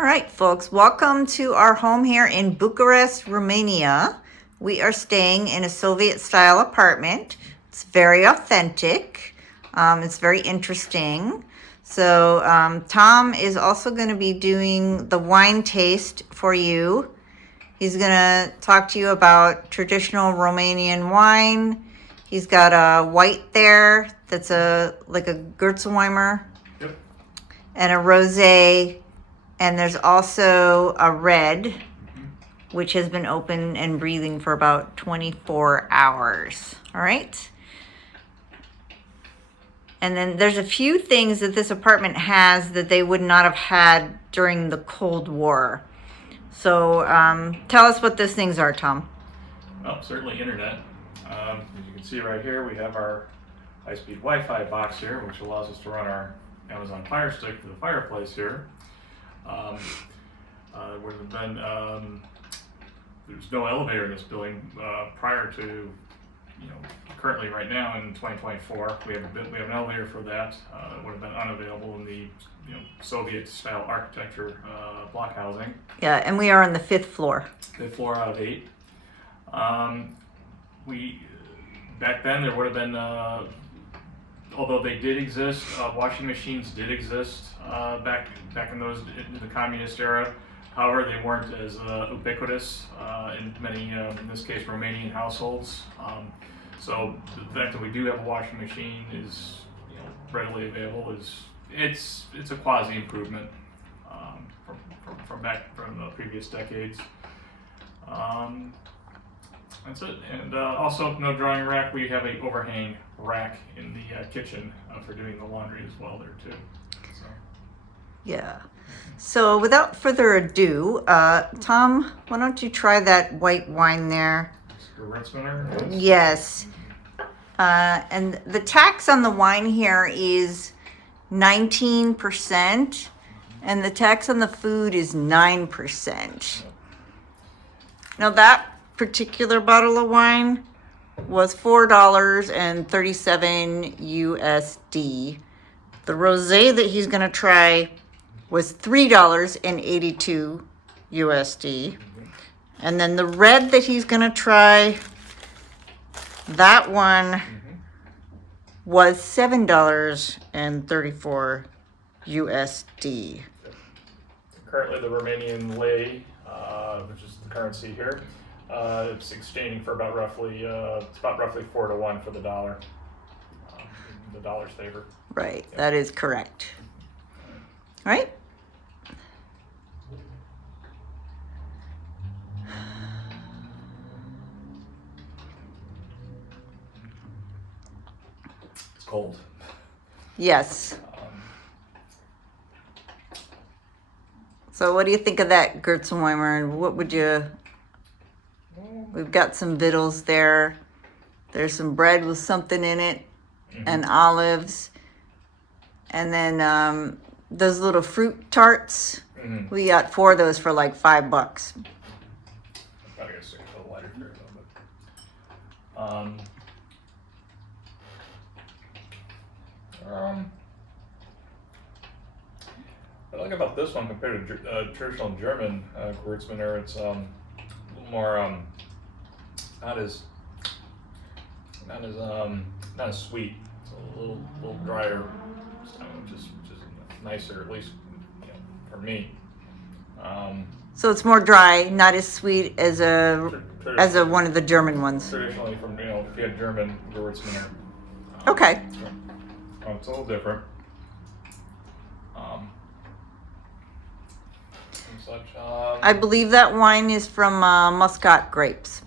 All right, folks, welcome to our home here in Bucharest, Romania. We are staying in a Soviet-style apartment. It's very authentic. It's very interesting. So Tom is also going to be doing the wine taste for you. He's going to talk to you about traditional Romanian wine. He's got a white there that's like a Gewürztraminer. Yep. And a rosé. And there's also a red, which has been open and breathing for about 24 hours. All right. And then there's a few things that this apartment has that they would not have had during the Cold War. So tell us what those things are, Tom. Well, certainly internet. As you can see right here, we have our high-speed Wi-Fi box here, which allows us to run our Amazon Fire Stick to the fireplace here. Would have been there's no elevator in this building prior to, currently right now in 2024 we have an elevator for that. It would have been unavailable in the Soviet style architecture block housing. Yeah, and we are on the 5th floor. 5th floor out of 8. Back then there would have been, although they did exist, washing machines did exist back in the communist era. However, they weren't as ubiquitous in many, in this case, Romanian households. So the fact that we do have a washing machine is readily available it's a quasi improvement from the previous decades. That's it. And also, no drying rack. We have a overhang rack in the kitchen for doing the laundry as well there too. So. Yeah. So without further ado, Tom, why don't you try that white wine there? Gewürztraminer? Yes. And the tax on the wine here is 19%, and the tax on the food is 9%. Now that particular bottle of wine was $4.37 USD. The rosé that he's going to try was $3.82 USD. And then the red that he's going to try, that one was $7.34 USD. Currently the Romanian lei, which is the currency here, it's exchanging for about roughly 4 to 1 for the dollar. The dollar's favor. Right, yeah. That is correct. All right. It's cold. Yes. So what do you think of that, Gewürztraminer? And what would you... We've got some victuals there. There's some bread with something in it, and olives. And then those little fruit tarts. We got 4 of those for like $5. I'm probably gonna stick a little lighter here I like about this one compared to traditional German Gewürztraminer. It's a little more not as sweet. It's a little drier, which is nicer, at least for me. So it's more dry, not as sweet as one of the German ones. Traditionally, from if you had German Gewürztraminer. Okay. It's a little different. And such. I believe that wine is from Muscat grapes.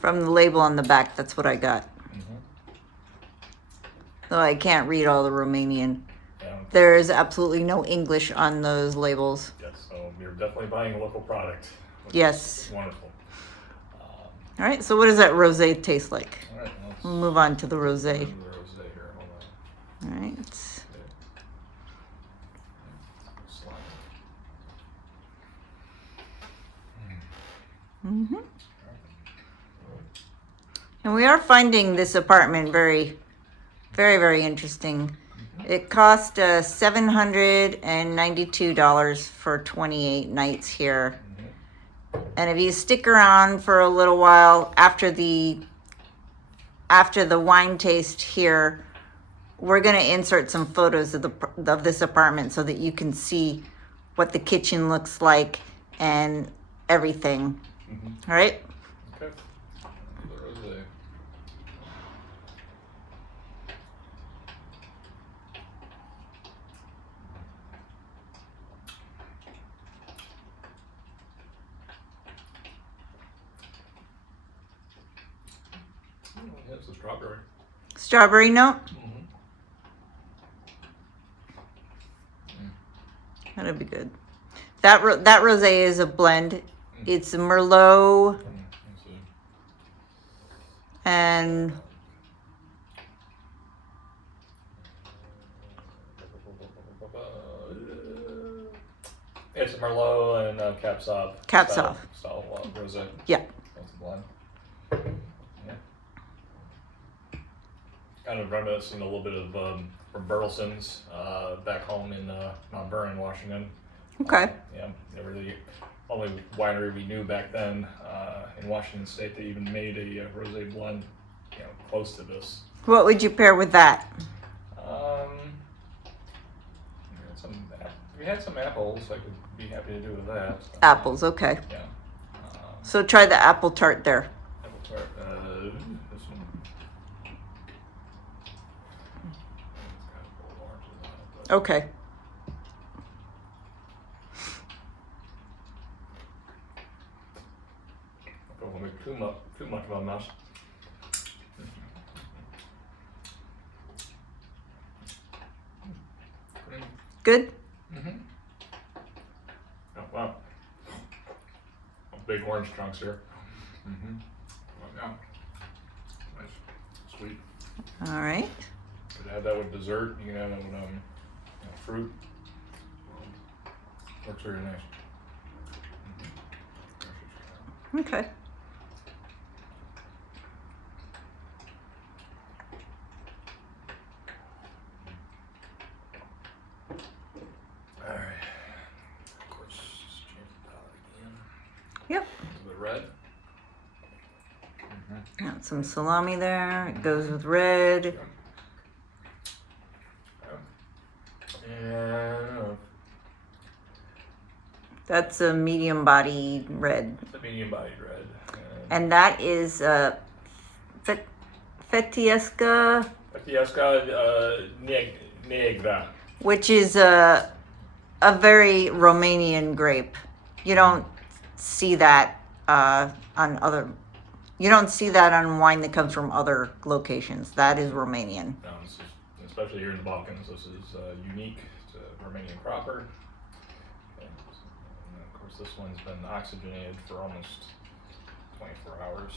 From the label on the back, that's what I got. Though I can't read all the Romanian. Yeah. There is absolutely no English on those labels. Yes, so you're definitely buying a local product. Yes. Is wonderful. All right, so what does that rosé taste like? All right, We'll move on to the rosé. The rosé here. Hold on. All right. Slide. Mm-hmm. And we are finding this apartment very, very interesting. It cost $792 for 28 nights here. And if you stick around for a little while after the wine taste here, we're going to insert some photos of this apartment so that you can see what the kitchen looks like and everything. All right? Okay. The rosé. Yeah, it's a strawberry. Strawberry note? That'd be good. That rosé is a blend. It's a Merlot Let's see. and It's a Merlot and Cap Sauv. Cap Sauv. Style rosé. yeah. That's a blend. Yeah. Kind of reminiscent a little bit of from Burleson's back home in Mount Vernon, Washington. Okay. Yeah, they were the only winery we knew back then in Washington State that even made a rosé blend, close to this. What would you pair with that? We had some apples. I could be happy to do with that. Apples, okay. Yeah. So try the apple tart there. Apple tart. This one. It's got a little oranges on it, but Okay. I don't want to make too much of a mess. Good? Oh, wow. Big orange chunks here. Yeah. Nice. Sweet. All right. Could have that with dessert. You can have that with fruit. Works very nice. Okay. All right. Of course, just change the palette again Yep. to the red. Got some salami there. It goes with red. And That's a medium body red. the medium bodied red. And that is Fetiesca, Fetiesca Negra. which is a very Romanian grape. You don't see that you don't see that on wine that comes from other locations. That is Romanian. No, this is, especially here in the Balkans, this is unique to Romanian proper. And of course, this one's been oxygenated for almost 24 hours.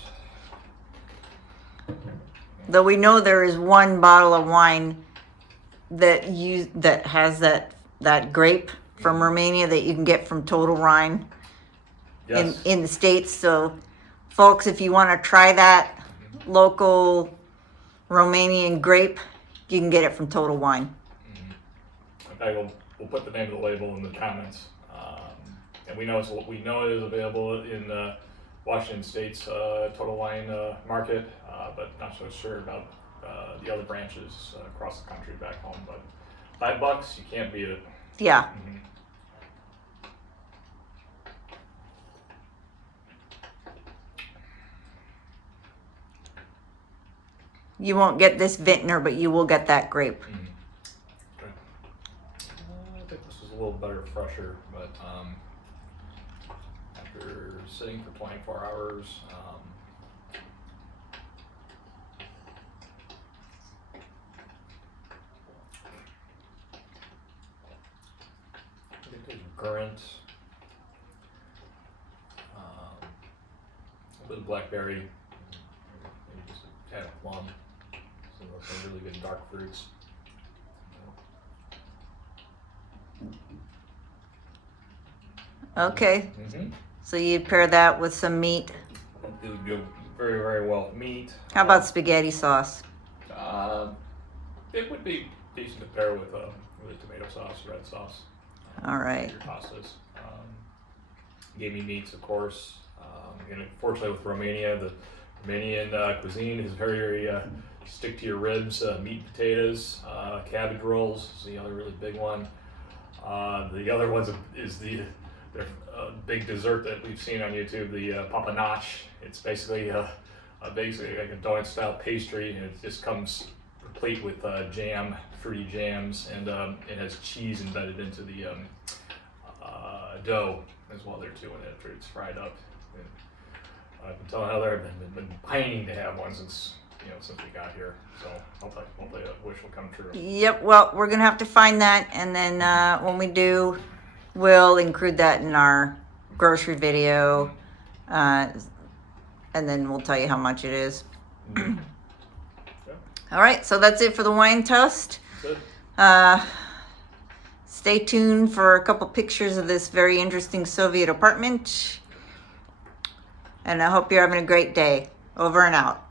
Though we know there is one bottle of wine that has that grape from Romania that you can get from Total Wine Yes. in the States. So folks, if you want to try that local Romanian grape, you can get it from Total Wine. In fact, we'll put the name of the label in the comments. And we know it is available in Washington State's Total Wine market, but not so sure about the other branches across the country back home. But $5, you can't beat it. Yeah. You won't get this vintner, but you will get that grape. Okay. I think this is a little better, fresher, but after sitting for 24 hours, I think there's currant, a bit of blackberry, maybe just a tad of plum. Some really good dark fruits. Okay. So you pair that with some meat. It would go very, very well with meat. How about spaghetti sauce? It would be decent to pair with a tomato sauce, red sauce. All right. Your pastas. Gamey meats, of course. And unfortunately, with Romania, the Romanian cuisine is very, very stick to your ribs, meat and potatoes, cabbage rolls is the other really big one. The other one is the big dessert that we've seen on YouTube, the papanach. It's basically basically like a donut style pastry, and it just comes complete with jam, fruity jams, and it has cheese embedded into the dough as well there too, and after it's fried up. And I've been telling Heather I've been pining to have one since we got here. So hopefully a wish will come true. Yep. Well, we're gonna have to find that, and then when we do, we'll include that in our grocery video, and then we'll tell you how much it is. Mm-hmm. All right. So that's it for the wine toast. That's it. Stay tuned for a couple pictures of this very interesting Soviet apartment. And I hope you're having a great day. Over and out.